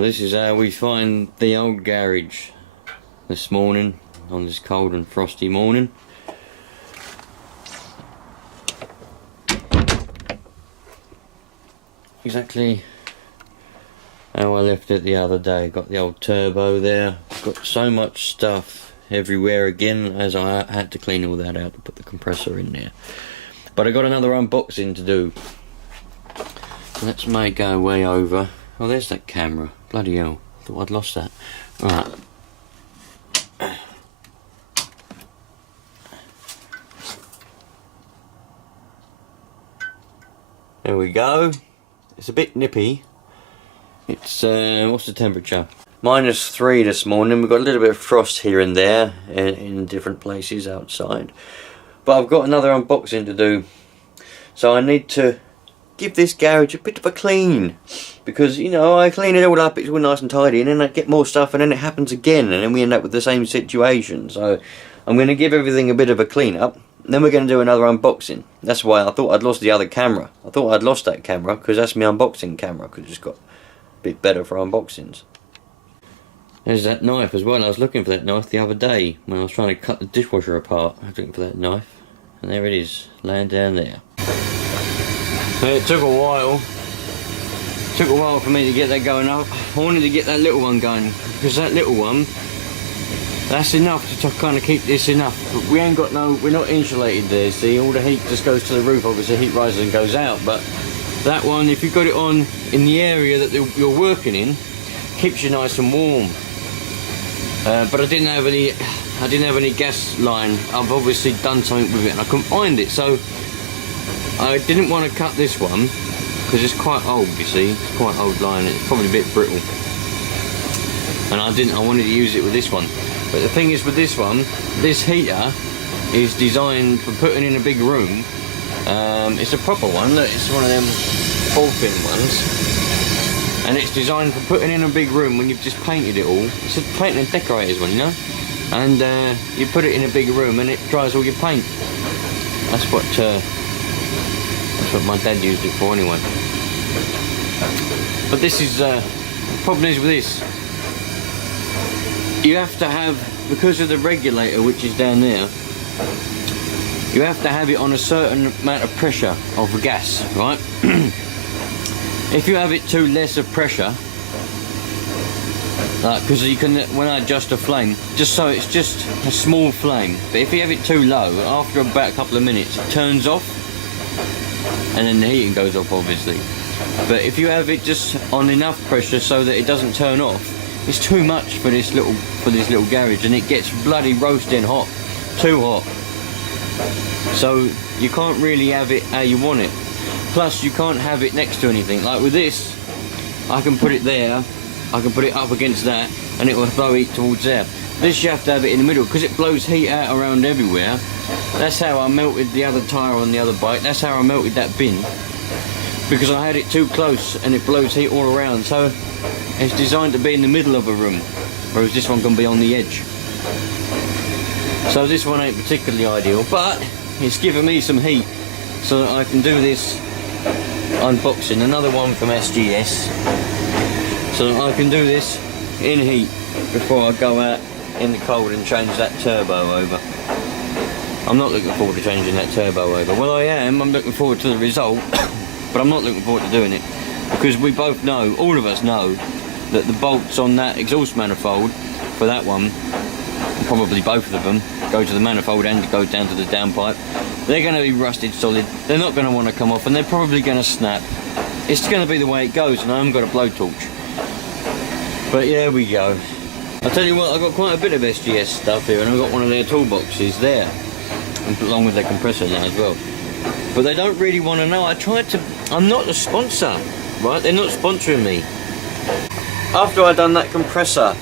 So this is how we find the old garage this morning, on this cold and frosty morning. Exactly how I left it the other day. Got the old turbo there. Got so much stuff everywhere again, as I had to clean all that out to put the compressor in there. But I got another unboxing to do. Let's make our way over. Oh, there's that camera. Bloody hell. Thought I'd lost that. Right. There we go. It's a bit nippy. It's, what's the temperature? -3 this morning. We've got a little bit of frost here and there in different places outside. But I've got another unboxing to do. So I need to give this garage a bit of a clean. Because, you know, I clean it all up, it's all nice and tidy, and then I get more stuff and then it happens again. And then we end up with the same situation. So I'm going to give everything a bit of a clean up. Then we're going to do another unboxing. That's why I thought I'd lost the other camera. I thought I'd lost that camera because that's my unboxing camera. Could have just got a bit better for unboxings. There's that knife as well. I was looking for that knife the other day when I was trying to cut the dishwasher apart. I was looking for that knife. And there it is, laying down there. It took a while. It took a while for me to get that going up. I wanted to get that little one going because that little one, that's enough to kind of keep this enough. But we ain't got no, we're not insulated there, see, all the heat just goes to the roof, obviously heat rises and goes out, but that one, if you've got it on in the area that you're working in, keeps you nice and warm. But I didn't have any gas line. I've obviously done something with it and I couldn't find it, so I didn't want to cut this one because it's quite old, you see, it's quite old line, it's probably a bit brittle. And I wanted to use it with this one. But the thing is with this one, this heater is designed for putting in a big room. It's a proper one, look, it's one of them 4-pin ones. And it's designed for putting in a big room when you've just painted it all. It's a paint and decorators one, you know? And you put it in a big room and it dries all your paint. That's what my dad used it for anyway. But this is, the problem is with this, you have to have, because of the regulator which is down there, you have to have it on a certain amount of pressure of the gas, right? If you have it too less of pressure, because you can, when I adjust the flame, just so it's just a small flame, but if you have it too low, after about a couple of minutes it turns off, and then the heating goes off obviously. But if you have it just on enough pressure so that it doesn't turn off, it's too much for this little garage, and it gets bloody roasting hot, too hot. So you can't really have it how you want it. Plus you can't have it next to anything. Like with this, I can put it there, I can put it up against that, and it will blow heat towards there. This you have to have it in the middle because it blows heat out around everywhere. That's how I melted the other tyre on the other bike. That's how I melted that bin, because I had it too close and it blows heat all around. So it's designed to be in the middle of a room, whereas this one can be on the edge. So this one ain't particularly ideal, but it's given me some heat so that I can do this unboxing. Another one from SGS, so that I can do this in heat before I go out in the cold and change that turbo over. I'm not looking forward to changing that turbo over. Well, I am. I'm looking forward to the result, but I'm not looking forward to doing it because we both know, all of us know, that the bolts on that exhaust manifold for that one, probably both of them, go to the manifold and go down to the downpipe. They're going to be rusted solid. They're not going to want to come off, and they're probably going to snap. It's going to be the way it goes, and I haven't got a blowtorch. But yeah, we go. I'll tell you what, I've got quite a bit of SGS stuff here, and I've got one of their toolboxes there, and along with their compressor now as well. But they don't really want to know. I'm not a sponsor, right? They're not sponsoring me. After I'd done that compressor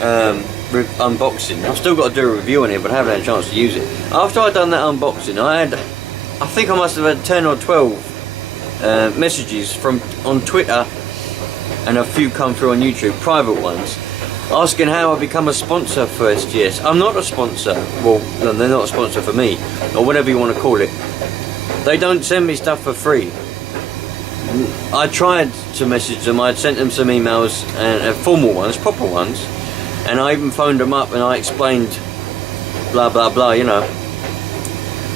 unboxing, I've still got to do a review on it, but I haven't had a chance to use it. After I'd done that unboxing, I think I must have had 10 or 12 messages on Twitter, and a few come through on YouTube, private ones, asking how I become a sponsor for SGS. I'm not a sponsor. Well, no, they're not a sponsor for me, or whatever you want to call it. They don't send me stuff for free. I tried to message them. I'd sent them some emails, and formal ones, proper ones, and I even phoned them up and I explained blah blah blah, you know.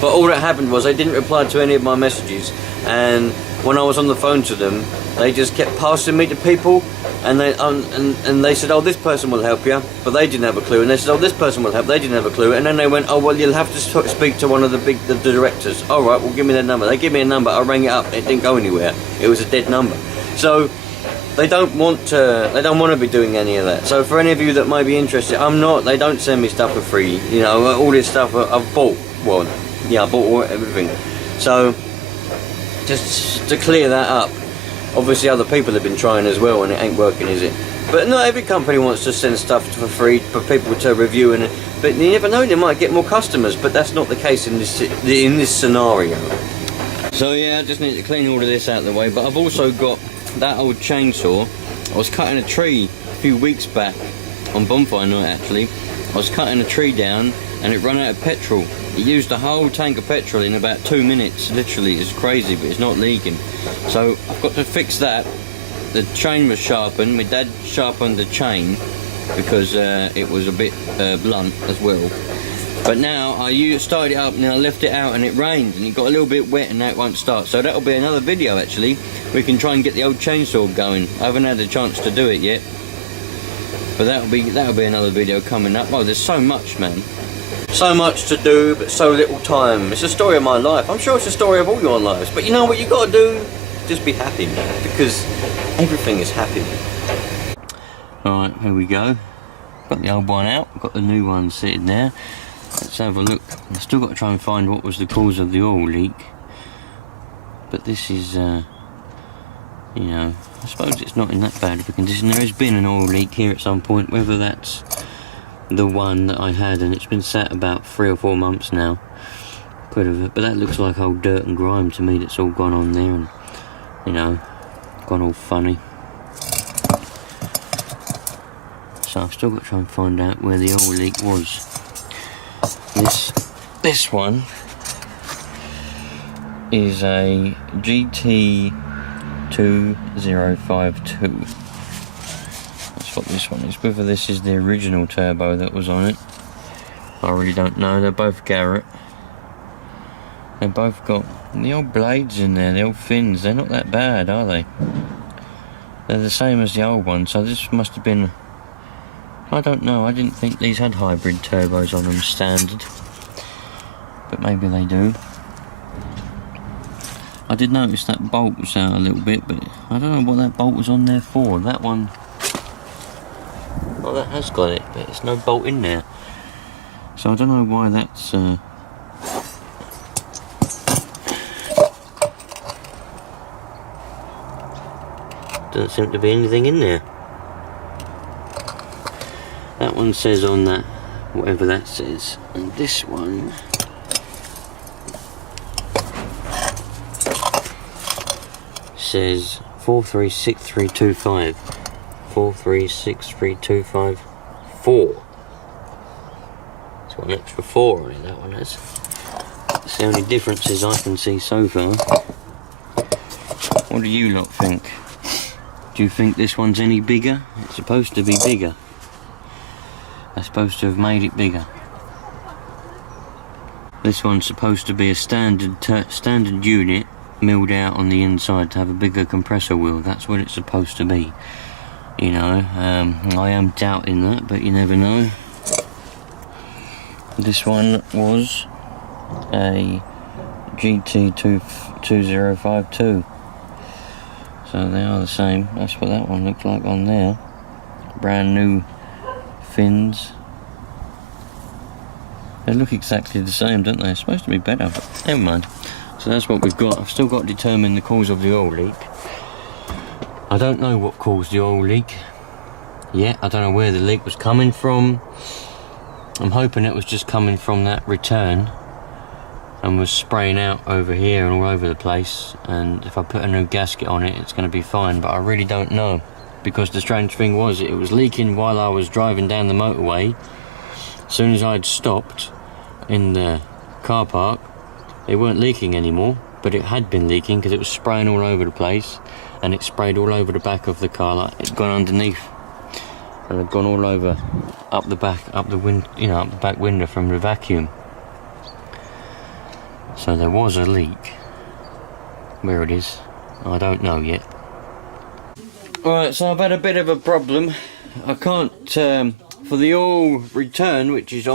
But all that happened was they didn't reply to any of my messages, and when I was on the phone to them, they just kept passing me to people, and they said, oh, this person will help you, but they didn't have a clue. And they said, oh, this person will help, they didn't have a clue. And then they went, oh, well, you'll have to speak to one of the directors. All right, well, give me their number. They give me a number, I rang it up, it didn't go anywhere. It was a dead number. So they don't want to be doing any of that. So for any of you that might be interested, I'm not. They don't send me stuff for free. You know, all this stuff I've bought. Well, yeah, I bought everything. So just to clear that up. Obviously other people have been trying as well, and it ain't working, is it? But not every company wants to send stuff for free for people to review, but you never know, they might get more customers. But that's not the case in this scenario. So yeah, I just need to clean all of this out of the way. But I've also got that old chainsaw. I was cutting a tree a few weeks back on bonfire night. Actually, I was cutting a tree down, and it ran out of petrol. It used a whole tank of petrol in about 2 minutes. Literally, it's crazy, but it's not leaking. So I've got to fix that. The chain was sharpened. My dad sharpened the chain because it was a bit blunt as well. But now I started it up and I left it out, and it rained and it got a little bit wet, and now it won't start. So that'll be another video actually. We can try and get the old chainsaw going. I haven't had a chance to do it yet, but that'll be another video coming up. Oh, there's so much, man. So much to do, but so little time. It's a story of my life. I'm sure it's a story of all your lives. But you know what you got to do? Just be happy, man, because everything is happy. Alright, here we go. Got the old one out, got the new one sitting there. Let's have a look. I've still got to try and find what was the cause of the oil leak. But this is, you know, I suppose it's not in that bad of a condition. There has been an oil leak here at some point, whether that's the one that I had, and it's been sat about 3 or 4 months now. Could have, but that looks like old dirt and grime to me. That's all gone on there, and you know, gone all funny. So I've still got to try and find out where the oil leak was. This one is a GT2052. What this one is. Whether this is the original turbo that was on it, I really don't know. They're both Garrett. They both got the old blades in there, the old fins. They're not that bad, are they? They're the same as the old one, so this must have been, I don't know. I didn't think these had hybrid turbos on them standard, but maybe they do. I did notice that bolt was out a little bit, but I don't know what that bolt was on there for. That one, well, that has got it, but there's no bolt in there. So I don't know why that's... doesn't seem to be anything in there. That one says on that, whatever that says. And this one... says 436325. 4363254. It's got an extra 4 on it, that one has. That's the only differences I can see so far. What do you lot think? Do you think this one's any bigger? It's supposed to be bigger. They're supposed to have made it bigger. This one's supposed to be a standard unit milled out on the inside to have a bigger compressor wheel. That's what it's supposed to be. You know, I am doubting that, but you never know. This one was a GT2052. So they are the same. That's what that one looked like on there. Brand new fins. They look exactly the same, don't they? It's supposed to be better, but never mind. So that's what we've got. I've still got to determine the cause of the oil leak. I don't know what caused the oil leak yet. I don't know where the leak was coming from. I'm hoping it was just coming from that return and was spraying out over here and all over the place, and if I put a new gasket on it, it's going to be fine, but I really don't know, because the strange thing was it was leaking while I was driving down the motorway. As soon as I'd stopped in the car park, they weren't leaking anymore, but it had been leaking because it was spraying all over the place, and it sprayed all over the back of the car. Like it'd gone underneath, and it'd gone all over up the back, up the wind, you know, up the back window from the vacuum. So there was a leak. Where it is, I don't know yet. Alright, so I've had a bit of a problem. I can't for the oil return, which is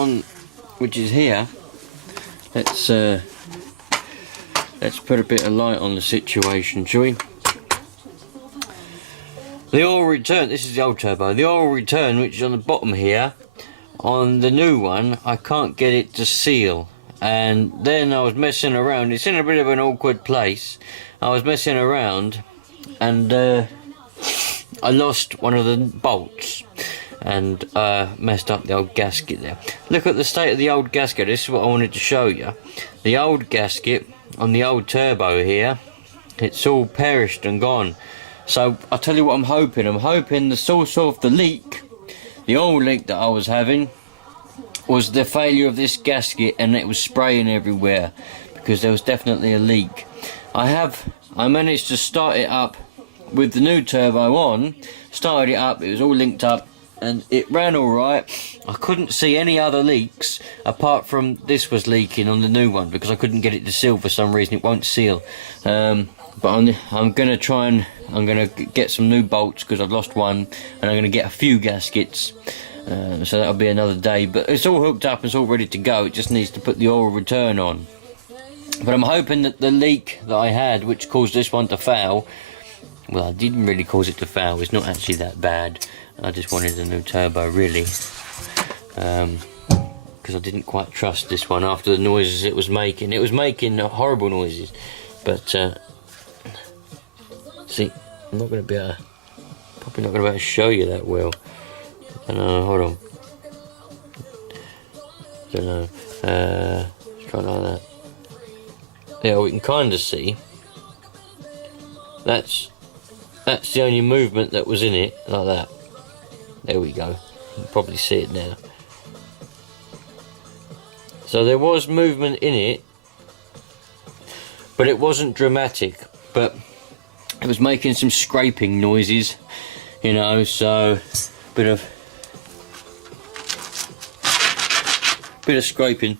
here. Let's put a bit of light on the situation, shall we? The oil return, this is the old turbo. The oil return, which is on the bottom here, on the new one, I can't get it to seal. And then I was messing around. It's in a bit of an awkward place. I was messing around, and I lost one of the bolts, and messed up the old gasket there. Look at the state of the old gasket. This is what I wanted to show you. The old gasket on the old turbo here, it's all perished and gone. So I'll tell you what I'm hoping. I'm hoping the source of the leak, the oil leak that I was having, was the failure of this gasket, and it was spraying everywhere, because there was definitely a leak. I managed to start it up with the new turbo on, started it up, it was all linked up, and it ran alright. I couldn't see any other leaks apart from this was leaking on the new one, because I couldn't get it to seal for some reason. It won't seal. But I'm gonna try and get some new bolts, because I've lost one, and I'm gonna get a few gaskets. So that'll be another day, but it's all hooked up, it's all ready to go. It just needs to put the oil return on. But I'm hoping that the leak that I had, which caused this one to foul, well, I didn't really cause it to foul, it's not actually that bad. I just wanted a new turbo, really, because I didn't quite trust this one after the noises it was making. It was making horrible noises, but see, I'm not going to be able to, probably not going to be able to show you that well. I don't know, hold on. Don't know. Let's try like that. Yeah, we can kind of see. That's the only movement that was in it, like that. There we go. You can probably see it now. So there was movement in it, but it wasn't dramatic. But it was making some scraping noises, you know. So bit of scraping.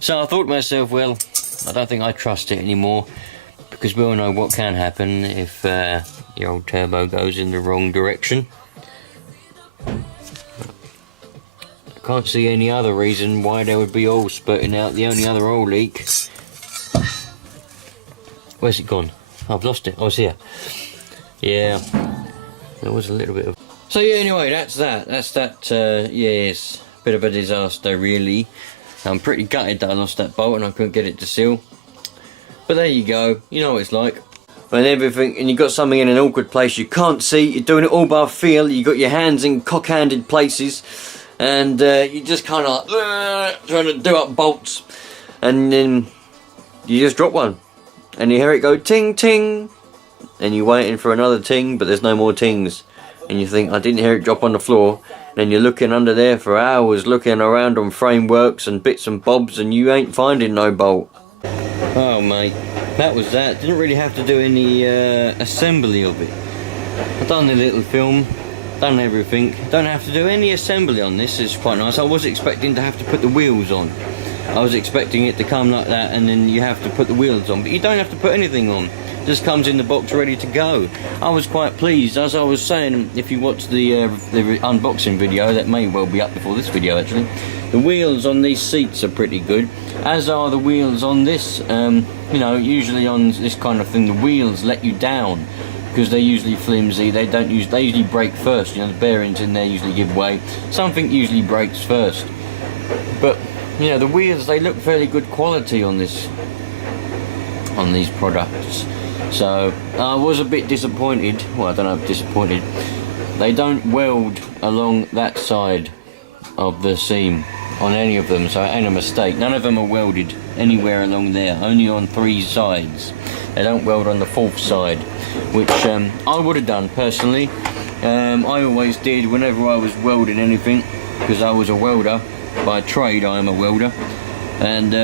So I thought to myself, well, I don't think I trust it anymore, because we all know what can happen if your old turbo goes in the wrong direction. I can't see any other reason why there would be oil spurting out. The only other oil leak. Where's it gone? I've lost it. I was here. Yeah, there was a little bit of. So yeah, anyway, that's that. Yes, bit of a disaster, really. I'm pretty gutted that I lost that bolt and I couldn't get it to seal. But there you go. You know what it's like. And everything, and you've got something in an awkward place you can't see. You're doing it all by feel. You got your hands in cock-handed places, and you just kind of like trying to do up bolts, and then you just drop one, and you hear it go ting ting, and you're waiting for another ting, but there's no more tings, and you think, I didn't hear it drop on the floor. And then you're looking under there for hours, looking around on frameworks and bits and bobs, and you ain't finding no bolt. Oh mate, that was that. Didn't really have to do any assembly of it. I've done the little film, done everything. Don't have to do any assembly on this. It's quite nice. I was expecting to have to put the wheels on. I was expecting it to come like that, and then you have to put the wheels on, but you don't have to put anything on. It just comes in the box ready to go. I was quite pleased. As I was saying, if you watch the unboxing video, that may well be up before this video actually, the wheels on these seats are pretty good, as are the wheels on this. You know, usually on this kind of thing the wheels let you down, because they're usually flimsy. They usually break first. You know, the bearings in there usually give way. Something usually breaks first. But you know, the wheels, they look fairly good quality on these products. So I was a bit disappointed. Well, I don't know if disappointed. They don't weld along that side of the seam on any of them, so it ain't a mistake. None of them are welded anywhere along there, only on 3 sides. They don't weld on the 4th side, which I would have done personally. I always did whenever I was welding anything, because I was a welder. By trade I am a welder, and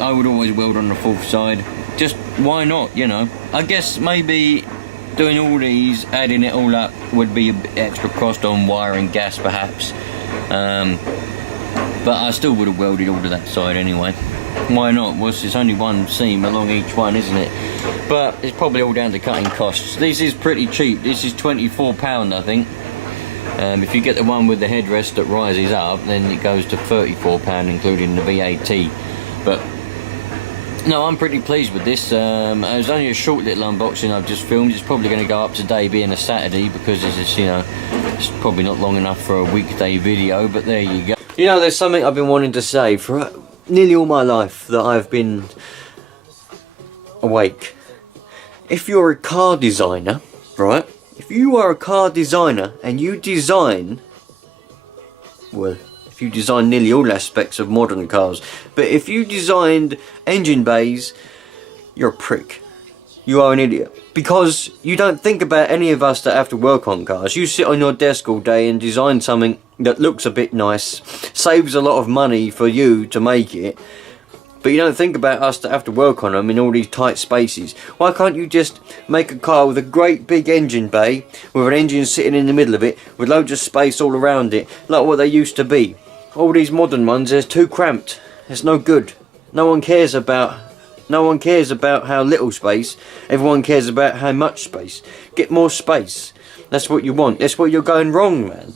I would always weld on the 4th side just why not, you know? I guess maybe doing all these, adding it all up, would be a bit extra cost on wire and gas perhaps. But I still would have welded all to that side anyway. Why not? Well, it's only one seam along each one, isn't it? But it's probably all down to cutting costs. This is pretty cheap. This is £24, I think. If you get the one with the headrest that rises up, then it goes to £34, including the VAT. But no, I'm pretty pleased with this. It was only a short little unboxing I've just filmed. It's probably going to go up today, being a Saturday, because it's just, you know, it's probably not long enough for a weekday video. But there you go. You know, there's something I've been wanting to say for nearly all my life that I've been awake. If you're a car designer, right? If you are a car designer and you design, well, if you design nearly all aspects of modern cars, but if you designed engine bays, you're a prick. You are an idiot. Because you don't think about any of us that have to work on cars. You sit on your desk all day and design something that looks a bit nice, saves a lot of money for you to make it, but you don't think about us that have to work on them in all these tight spaces. Why can't you just make a car with a great big engine bay, with an engine sitting in the middle of it, with loads of space all around it, like what they used to be? All these modern ones, they're too cramped. It's no good. No one cares about how little space. Everyone cares about how much space. Get more space. That's what you want. That's where you're going wrong, man.